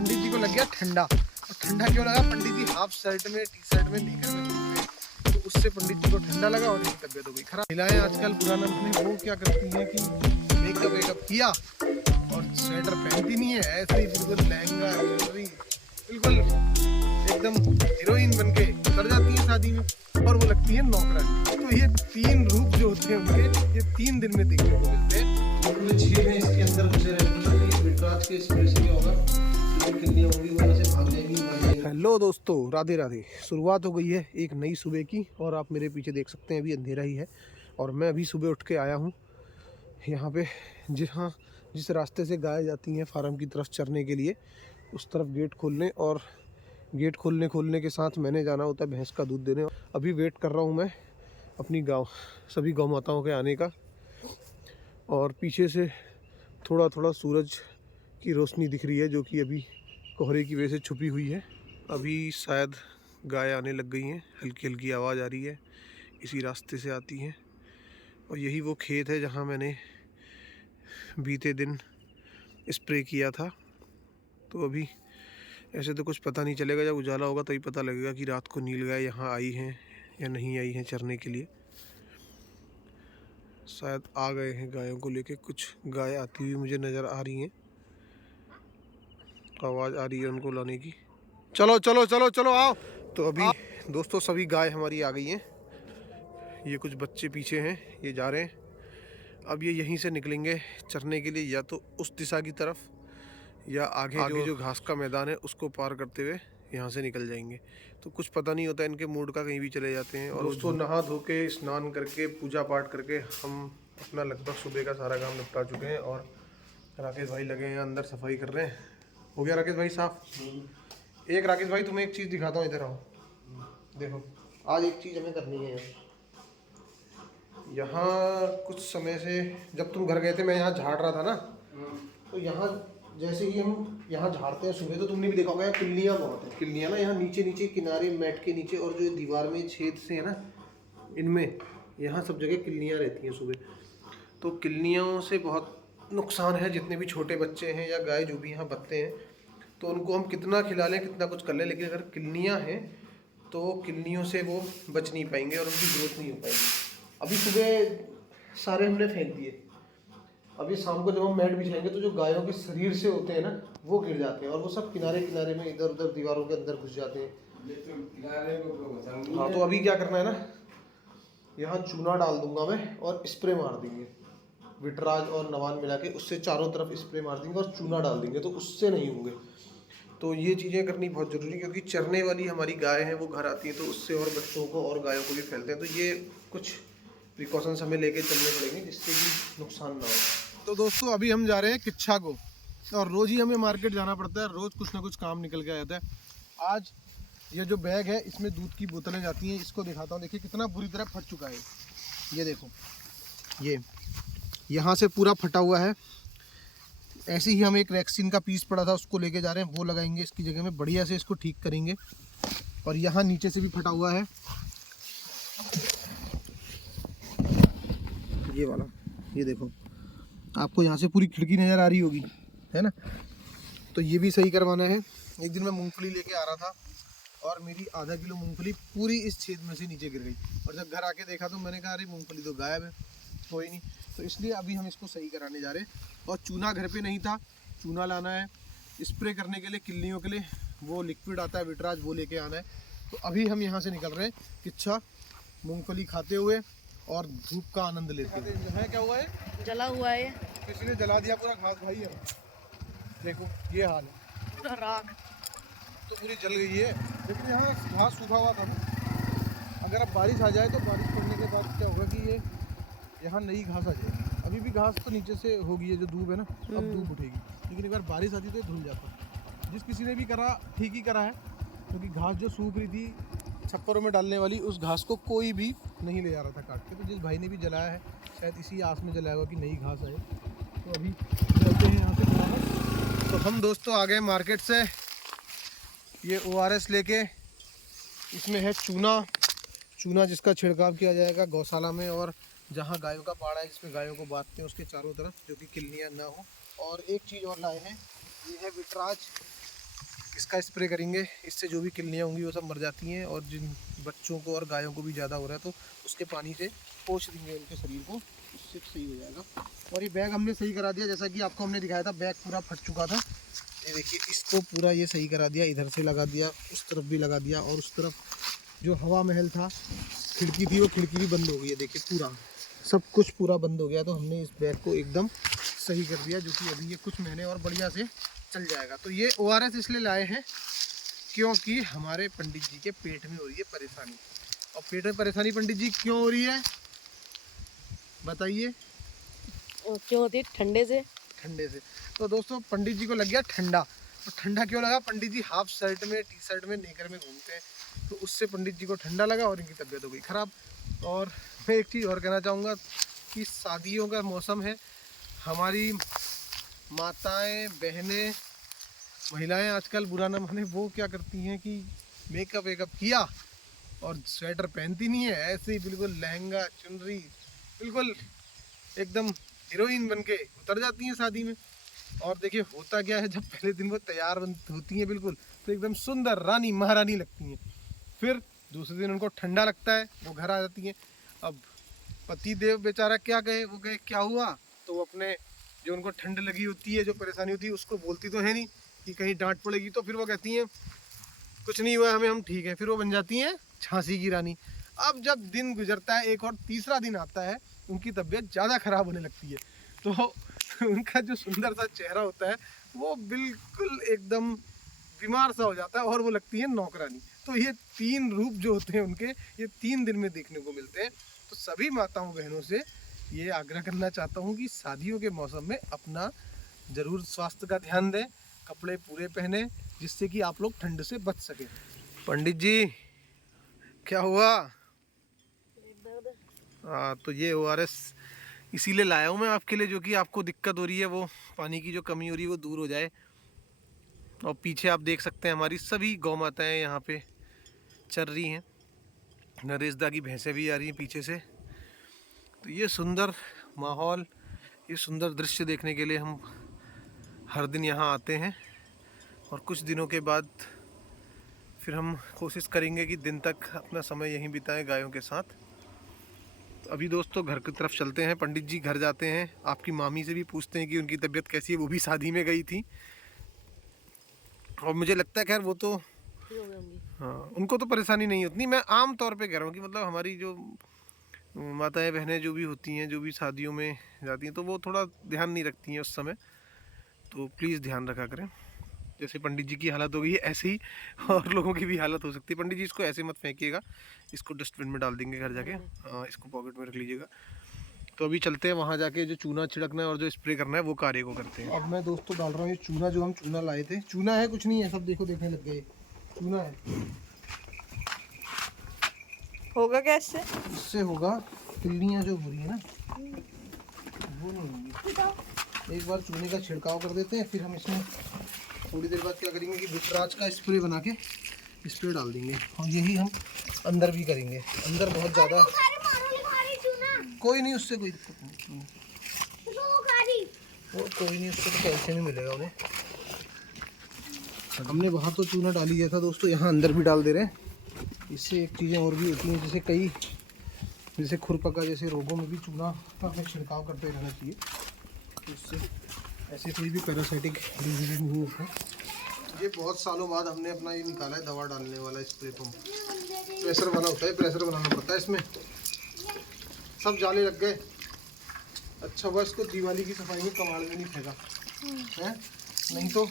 पंडित जी को लग गया ठंडा। और ठंडा क्यों लगा? पंडित जी हाफ शर्ट में टी शर्ट में निकल में घूमते, तो उससे पंडित जी को ठंडा लगा और इनकी तबीयत हो गई खराब। महिलाएं आजकल पुराना में वो क्या करती हैं कि मेकअप वेकअप किया और स्वेटर पहनती नहीं है, ऐसे ही बिल्कुल लहंगा बिल्कुल एकदम हीरोइन बन के उतर जाती है शादी में और वो लगती है नौकरानी। तो ये तीन रूप जो होते हैं उनके, ये 3 दिन में देखने को मिलते हैं। पूरे झील में इसके अंदर घुसे रहते हैं। विटराज के स्प्रे से क्या होगा, किल्लियां होंगी वो ऐसे भाग जाएंगी। हेलो दोस्तों, राधे राधे। शुरुआत हो गई है एक नई सुबह की और आप मेरे पीछे देख सकते हैं अभी अंधेरा ही है और मैं अभी सुबह उठ के आया हूँ यहाँ पे। जिस रास्ते से गाय जाती हैं फार्म की तरफ चरने के लिए, उस तरफ गेट खोलने, और गेट खोलने के साथ मैंने जाना होता है भैंस का दूध देने। अभी वेट कर रहा हूँ मैं अपनी सभी गौ माताओं के आने का, और पीछे से थोड़ा थोड़ा सूरज की रोशनी दिख रही है जो कि अभी कोहरे की वजह से छुपी हुई है। अभी शायद गाय आने लग गई हैं, हल्की हल्की आवाज़ आ रही है, इसी रास्ते से आती हैं। और यही वो खेत है जहाँ मैंने बीते दिन स्प्रे किया था। तो अभी ऐसे तो कुछ पता नहीं चलेगा, जब उजाला होगा तभी पता लगेगा कि रात को नील गाय यहाँ आई हैं या नहीं आई हैं चरने के लिए। शायद आ गए हैं गायों को लेके, कुछ गाय आती हुई मुझे नज़र आ रही हैं, आवाज़ आ रही है उनको लाने की। चलो चलो चलो चलो आओ। तो अभी दोस्तों सभी गाय हमारी आ गई हैं। ये कुछ बच्चे पीछे हैं, ये जा रहे हैं। अब ये यहीं से निकलेंगे चरने के लिए, या तो उस दिशा की तरफ या आगे जो घास का मैदान है उसको पार करते हुए यहाँ से निकल जाएंगे। तो कुछ पता नहीं होता इनके मूड का, कहीं भी चले जाते हैं। और दोस्तों नहा धो के स्नान करके पूजा पाठ करके हम अपना लगभग सुबह का सारा काम निपटा चुके हैं और राकेश भाई लगे हैं अंदर सफाई कर रहे हैं। हो गया राकेश भाई साफ? एक राकेश भाई तुम्हें एक चीज़ दिखाता हूँ, इधर आओ। देखो आज एक चीज़ हमें करनी है। यहाँ कुछ समय से जब तुम घर गए थे, मैं यहाँ झाड़ रहा था ना, तो यहाँ जैसे ही हम यहाँ झाड़ते हैं सुबह, तो तुमने भी देखा होगा यहाँ किल्लियाँ बहुत हैं। किल्लियाँ ना यहाँ नीचे नीचे किनारे मैट के नीचे और जो दीवार में छेद से है ना, इनमें यहाँ सब जगह किल्लियाँ रहती हैं सुबह। तो किल्लियों से बहुत नुकसान है। जितने भी छोटे बच्चे हैं या गाय जो भी यहाँ बत्ते हैं, तो उनको हम कितना खिला लें कितना कुछ कर लें, लेकिन अगर किल्लियाँ हैं तो किल्लियों से वो बच नहीं पाएंगे और उनकी ग्रोथ नहीं हो पाएगी। अभी सुबह सारे हमने फेंक दिए। अभी शाम को जब हम मैट बिछाएंगे तो जो गायों के शरीर से होते हैं ना, वो गिर जाते हैं और वो सब किनारे किनारे में इधर उधर दीवारों के अंदर घुस जाते हैं। हाँ, तो अभी क्या करना है ना, यहाँ चूना डाल दूंगा मैं और स्प्रे मार देंगे, विटराज और नवान मिला के उससे चारों तरफ स्प्रे मार देंगे और चूना डाल देंगे, तो उससे नहीं होंगे। तो ये चीज़ें करनी बहुत ज़रूरी है, क्योंकि चरने वाली हमारी गाय हैं वो घर आती हैं तो उससे और बच्चों को और गायों को भी फैलते हैं। तो ये कुछ प्रिकॉशंस हमें लेके चलने पड़ेंगे जिससे कि नुकसान ना हो। तो दोस्तों अभी हम जा रहे हैं किच्छा को, और रोज़ ही हमें मार्केट जाना पड़ता है, रोज़ कुछ ना कुछ काम निकल के आ जाता है। आज ये जो बैग है इसमें दूध की बोतलें जाती हैं, इसको दिखाता हूँ। देखिए कितना बुरी तरह फट चुका है ये देखो, ये यहाँ से पूरा फटा हुआ है। ऐसे ही हम एक रैक्सीन का पीस पड़ा था उसको लेके जा रहे हैं, वो लगाएंगे इसकी जगह में, बढ़िया से इसको ठीक करेंगे। और यहाँ नीचे से भी फटा हुआ है ये वाला, ये देखो आपको यहाँ से पूरी खिड़की नज़र आ रही होगी, है ना। तो ये भी सही करवाना है। एक दिन मैं मूंगफली लेके आ रहा था और मेरी आधा किलो मूंगफली पूरी इस छेद में से नीचे गिर गई, और जब घर आके देखा तो मैंने कहा अरे मूंगफली तो गायब है, कोई नहीं। तो इसलिए अभी हम इसको सही कराने जा रहे हैं। और चूना घर पे नहीं था, चूना लाना है स्प्रे करने के लिए किल्लियों के लिए, वो लिक्विड आता है विटराज, वो लेके आना है। तो अभी हम यहाँ से निकल रहे हैं किच्छा, मूंगफली खाते हुए और धूप का आनंद लेते हुए। है क्या हुआ है? जला हुआ है, किसी ने जला दिया पूरा घास भाई है, देखो ये हाल है, पूरा राख तो पूरी जल गई है। लेकिन यहाँ घास सूखा हुआ था ना, अगर अब बारिश आ जाए तो बारिश पड़ने के बाद क्या होगा कि ये यहाँ नई घास आ जाएगी। अभी भी घास तो नीचे से होगी, ये जो धूप है ना, अब धूप उठेगी, लेकिन एक बार बारिश आती तो ये धुल जाता। जिस किसी ने भी करा ठीक ही करा है, क्योंकि घास जो सूख रही थी छप्परों में डालने वाली, उस घास को कोई भी नहीं ले जा रहा था काट के। तो जिस भाई ने भी जलाया है शायद इसी आस में जलाया होगा कि नई घास आए। तो अभी चलते हैं यहाँ से। तो हम दोस्तों आ गए मार्केट से, ये ORS लेके, इसमें है चूना जिसका छिड़काव किया जाएगा गौशाला में और जहाँ गायों का पाड़ा है जिसमें गायों को बांधते हैं उसके चारों तरफ, जो कि किल्लियाँ ना हो। और एक चीज़ और लाए हैं, ये है विटराज इसका स्प्रे करेंगे, इससे जो भी किल्लियाँ होंगी वो सब मर जाती हैं, और जिन बच्चों को और गायों को भी ज़्यादा हो रहा है तो उसके पानी से पोंछ देंगे उनके शरीर को, उससे सही हो जाएगा। और ये बैग हमने सही करा दिया, जैसा कि आपको हमने दिखाया था बैग पूरा फट चुका था। ये देखिए इसको पूरा ये सही करा दिया, इधर से लगा दिया, उस तरफ भी लगा दिया, और उस तरफ जो हवा महल था, खिड़की थी, वो खिड़की भी बंद हो गई है। देखिए पूरा सब कुछ पूरा बंद हो गया, तो हमने इस बैग को एकदम सही कर दिया, जो कि अभी ये कुछ महीने और बढ़िया से चल जाएगा। तो ये ORS इसलिए लाए हैं क्योंकि हमारे पंडित जी के पेट में हो रही है परेशानी। और पेट में परेशानी पंडित जी क्यों हो रही है बताइए? क्यों होती है? ठंडे से। ठंडे से। तो दोस्तों पंडित जी को लग गया ठंडा। तो ठंडा क्यों लगा? पंडित जी हाफ शर्ट में, टी शर्ट में, नेकर में घूमते हैं, तो उससे पंडित जी को ठंडा लगा और इनकी तबीयत हो गई ख़राब। और मैं एक चीज़ और कहना चाहूँगा कि शादियों का मौसम है, हमारी माताएं, बहनें, महिलाएं आजकल बुरा न माने वो क्या करती हैं कि मेकअप वेकअप किया और स्वेटर पहनती नहीं है, ऐसे ही बिल्कुल लहंगा चुनरी बिल्कुल एकदम हीरोइन बन के उतर जाती हैं शादी में। और देखिए होता क्या है, जब पहले दिन वो तैयार होती हैं बिल्कुल, तो एकदम सुंदर रानी महारानी लगती हैं। फिर दूसरे दिन उनको ठंडा लगता है, वो घर आ जाती हैं। अब पति देव बेचारा क्या कहे, वो कहे क्या हुआ, तो वो अपने जो उनको ठंड लगी होती है, जो परेशानी होती है, उसको बोलती तो है नहीं कि कहीं डांट पड़ेगी, तो फिर वो कहती हैं कुछ नहीं हुआ हमें, हम ठीक है। फिर वो बन जाती हैं झांसी की रानी। अब जब दिन गुजरता है, एक और तीसरा दिन आता है, उनकी तबीयत ज़्यादा ख़राब होने लगती है, तो उनका जो सुंदर सा चेहरा होता है वो बिल्कुल एकदम बीमार सा हो जाता है, और वो लगती है नौकरानी। तो ये 3 रूप जो होते हैं उनके, ये 3 दिन में देखने को मिलते हैं। तो सभी माताओं बहनों से ये आग्रह करना चाहता हूँ कि शादियों के मौसम में अपना ज़रूर स्वास्थ्य का ध्यान दें, कपड़े पूरे पहने, जिससे कि आप लोग ठंड से बच सकें। पंडित जी क्या हुआ? तो ये ORS इसीलिए लाया हूँ मैं आपके लिए, जो कि आपको दिक्कत हो रही है, वो पानी की जो कमी हो रही है वो दूर हो जाए। और पीछे आप देख सकते हैं हमारी सभी गौ माताएँ यहाँ पे चल रही हैं, नरेशदा की भैंसें भी आ रही हैं पीछे से। तो ये सुंदर माहौल, ये सुंदर दृश्य देखने के लिए हम हर दिन यहाँ आते हैं, और कुछ दिनों के बाद फिर हम कोशिश करेंगे कि दिन तक अपना समय यहीं बिताएं गायों के साथ। तो अभी दोस्तों घर की तरफ चलते हैं, पंडित जी घर जाते हैं, आपकी मामी से भी पूछते हैं कि उनकी तबीयत कैसी है, वो भी शादी में गई थी, और मुझे लगता है खैर वो तो हाँ उनको तो परेशानी नहीं होती। मैं आम तौर पे कह रहा हूँ कि मतलब हमारी जो माताएं बहनें जो भी होती हैं, जो भी शादियों में जाती हैं, तो वो थोड़ा ध्यान नहीं रखती हैं उस समय, तो प्लीज़ ध्यान रखा करें। जैसे पंडित जी की हालत हो गई है, ऐसे ही और लोगों की भी हालत हो सकती है। पंडित जी इसको ऐसे मत फेंकिएगा, इसको डस्टबिन में डाल देंगे घर जाके, इसको पॉकेट में रख लीजिएगा। तो अभी चलते हैं वहाँ जाके, जो चूना छिड़कना है और जो स्प्रे करना है वो कार्य को करते हैं। अब मैं दोस्तों डाल रहा हूँ ये चूना, जो हम चूना लाए थे। चूना है कुछ नहीं है, सब देखो देखने लग गए, चूना है। होगा क्या इससे? इससे होगा तिल्लियाँ जो हो रही है ना वो नहीं होंगी। एक बार चूने का छिड़काव कर देते हैं, फिर हम इसमें थोड़ी देर बाद क्या करेंगे कि विषराज का स्प्रे बना के स्प्रे डाल देंगे, और यही हम अंदर भी करेंगे। अंदर बहुत ज़्यादा कोई नहीं, उससे कोई दिक्कत नहीं, वो कोई नहीं, उससे तो कैल्शियम ही मिलेगा उन्हें। हमने वहाँ तो चूना डाल ही दिया था दोस्तों, यहाँ अंदर भी डाल दे रहे हैं। इससे एक चीज़ें और भी होती हैं, जैसे कई जैसे खुरपका जैसे रोगों में भी चूना का हमें छिड़काव करते रहना चाहिए, तो इससे ऐसे कोई भी पैरासाइटिक डिजीज नहीं होता। ये बहुत सालों बाद हमने अपना ये निकाला है दवा डालने वाला स्प्रे पंप, प्रेशर वाला होता है, प्रेशर बनाना पड़ता है इसमें। सब जाले लग गए। अच्छा हुआ इसको दिवाली की सफाई में कबाड़ में नहीं फेंका है, नहीं तो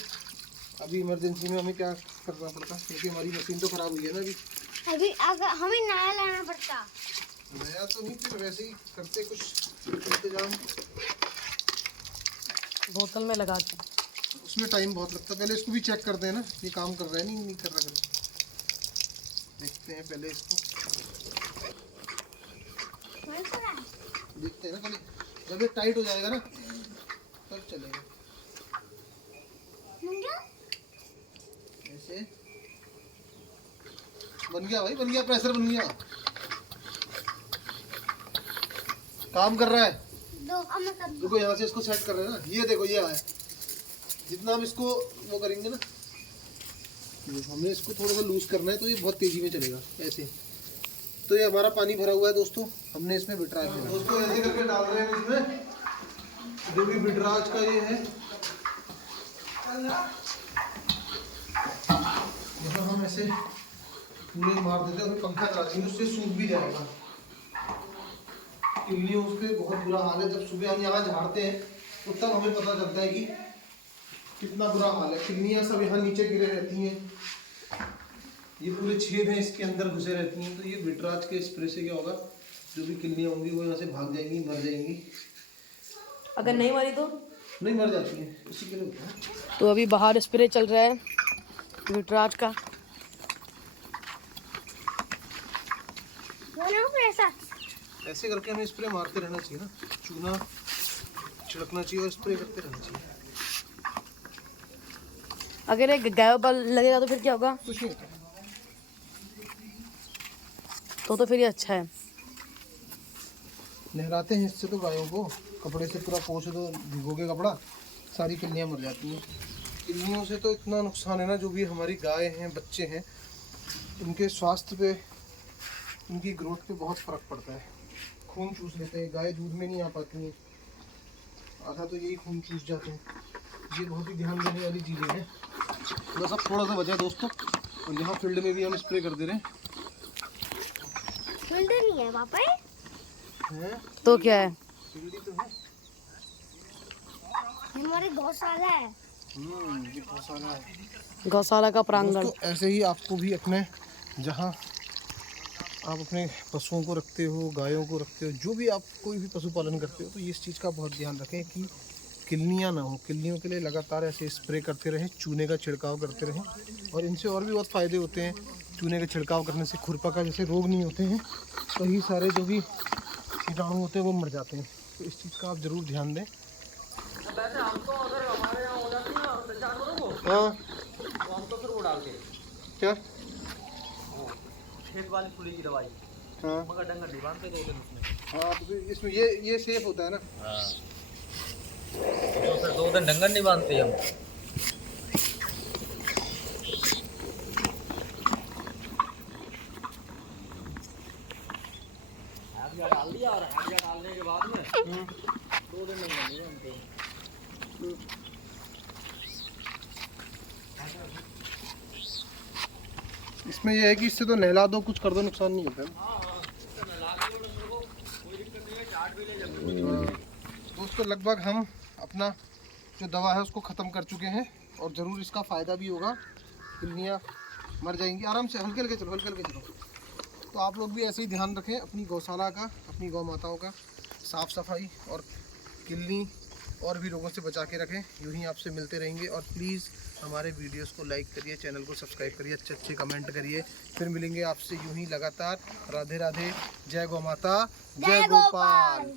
अभी इमरजेंसी में हमें क्या करना पड़ता, क्योंकि हमारी मशीन तो ख़राब हुई है ना अभी अगर हमें नया लाना पड़ता। नया तो नहीं, फिर वैसे ही करते कुछ इंतजाम, बोतल में लगा के। उसमें टाइम बहुत लगता है। पहले इसको भी चेक करते हैं ना, ये काम कर रहा है नहीं कर रहा, देखते हैं पहले इसको, देखते हैं ना पहले। जब ये टाइट हो जाएगा ना तब चलेगा। ऐसे बन गया भाई, बन गया, प्रेशर बन गया, काम कर रहा है। देखो यहाँ से इसको सेट कर रहे हैं ना, ये देखो ये आया। जितना हम इसको वो करेंगे ना, हमें इसको थोड़ा सा लूज करना है तो ये बहुत तेजी में चलेगा ऐसे। तो ये हमारा पानी भरा हुआ है दोस्तों, हमने इसमें बिटराज डाला दोस्तों, ऐसे करके डाल रहे हैं इसमें जो भी बिटराज का ये है। मतलब हम ऐसे पूरे मार देते हैं, पंखा चला देंगे उससे सूख भी जाएगा। इल्लियों उसके बहुत बुरा हाल है, जब सुबह हम यहाँ झाड़ते हैं तो तब हमें पता चलता है कि कितना बुरा हाल है। किल्लियाँ सब यहाँ नीचे गिरे रहती हैं, ये पूरे छेद हैं इसके अंदर घुसे रहती हैं। तो ये बिटराज के स्प्रे से क्या होगा, जो भी किल्लियाँ होंगी वो यहाँ से भाग जाएंगी, मर जाएंगी। अगर नहीं मरी तो नहीं मर जाती हैं, इसी के लिए होता है। तो अभी बाहर स्प्रे चल रहा है विटराज का। ऐसे करके हमें स्प्रे मारते रहना चाहिए ना, चूना छिड़कना चाहिए और स्प्रे करते रहना चाहिए। अगर एक गाय बल लगेगा तो फिर क्या होगा? कुछ नहीं होता। तो फिर ये अच्छा है। नहराते हैं इससे तो गायों को, कपड़े से पूरा पोंछ दो, भिगोगे कपड़ा, सारी किल्लियाँ मर जाती हैं। किल्लियों से तो इतना नुकसान है ना, जो भी हमारी गाय हैं, बच्चे हैं, उनके स्वास्थ्य पे, उनकी ग्रोथ पे बहुत फ़र्क पड़ता है। खून चूस लेते हैं, गाय दूध में नहीं आ पाती हैं, आधा तो यही खून चूस जाते हैं। ये बहुत ही ध्यान देने वाली चीज़ें हैं। बस अब थोड़ा सा बचा दोस्तों, और यहाँ फील्ड में भी हम स्प्रे कर दे रहे हैं। फील्ड नहीं है पापा, हैं? तो क्या है? फील्ड ही तो है। हमारे गौशाला है। ये गौशाला है। गौशाला का प्रांगण। दोस्तों ऐसे ही आपको भी अपने, जहाँ आप अपने पशुओं को रखते हो, गायों को रखते हो, जो भी आप कोई भी पशुपालन करते हो, तो इस चीज़ का बहुत ध्यान रखें कि किल्लियाँ ना हो। किल्लियों के लिए लगातार ऐसे स्प्रे करते रहें, चूने का छिड़काव करते रहें। और इनसे और भी बहुत फ़ायदे होते हैं। चूने का छिड़काव करने से खुरपा का जैसे रोग नहीं होते हैं, कई सारे जो भी कीटाणु होते हैं वो मर जाते हैं। तो इस चीज़ का आप ज़रूर ध्यान दें। हाँ क्या खेत वाली फुली की दवाई, हाँ मगर डंगर नहीं बांधते थे उसमें। हाँ, तो फिर इसमें ये सेफ होता है ना। हाँ, तो फिर 2 दिन डंगर नहीं बांधते हम। हादिया डाल दिया, और हादिया डालने के बाद में 2 दिन नहीं बने हमको। इसमें यह है कि इससे तो नहला दो, कुछ कर दो, नुकसान नहीं होता है। दोस्तों लगभग हम अपना जो दवा है उसको ख़त्म कर चुके हैं, और ज़रूर इसका फ़ायदा भी होगा। किल्लियाँ मर जाएंगी। आराम से, हल्के हल्के चलो, हल्के हल्के चलो। तो आप लोग भी ऐसे ही ध्यान रखें अपनी गौशाला का, अपनी गौ माताओं का साफ़ सफाई, और किल्ली और भी रोगों से बचा के रखें। यूँ ही आपसे मिलते रहेंगे, और प्लीज़ हमारे वीडियोस को लाइक करिए, चैनल को सब्सक्राइब करिए, अच्छे अच्छे कमेंट करिए। फिर मिलेंगे आपसे यूँ ही लगातार। राधे राधे, जय गौ माता, जय गोपाल।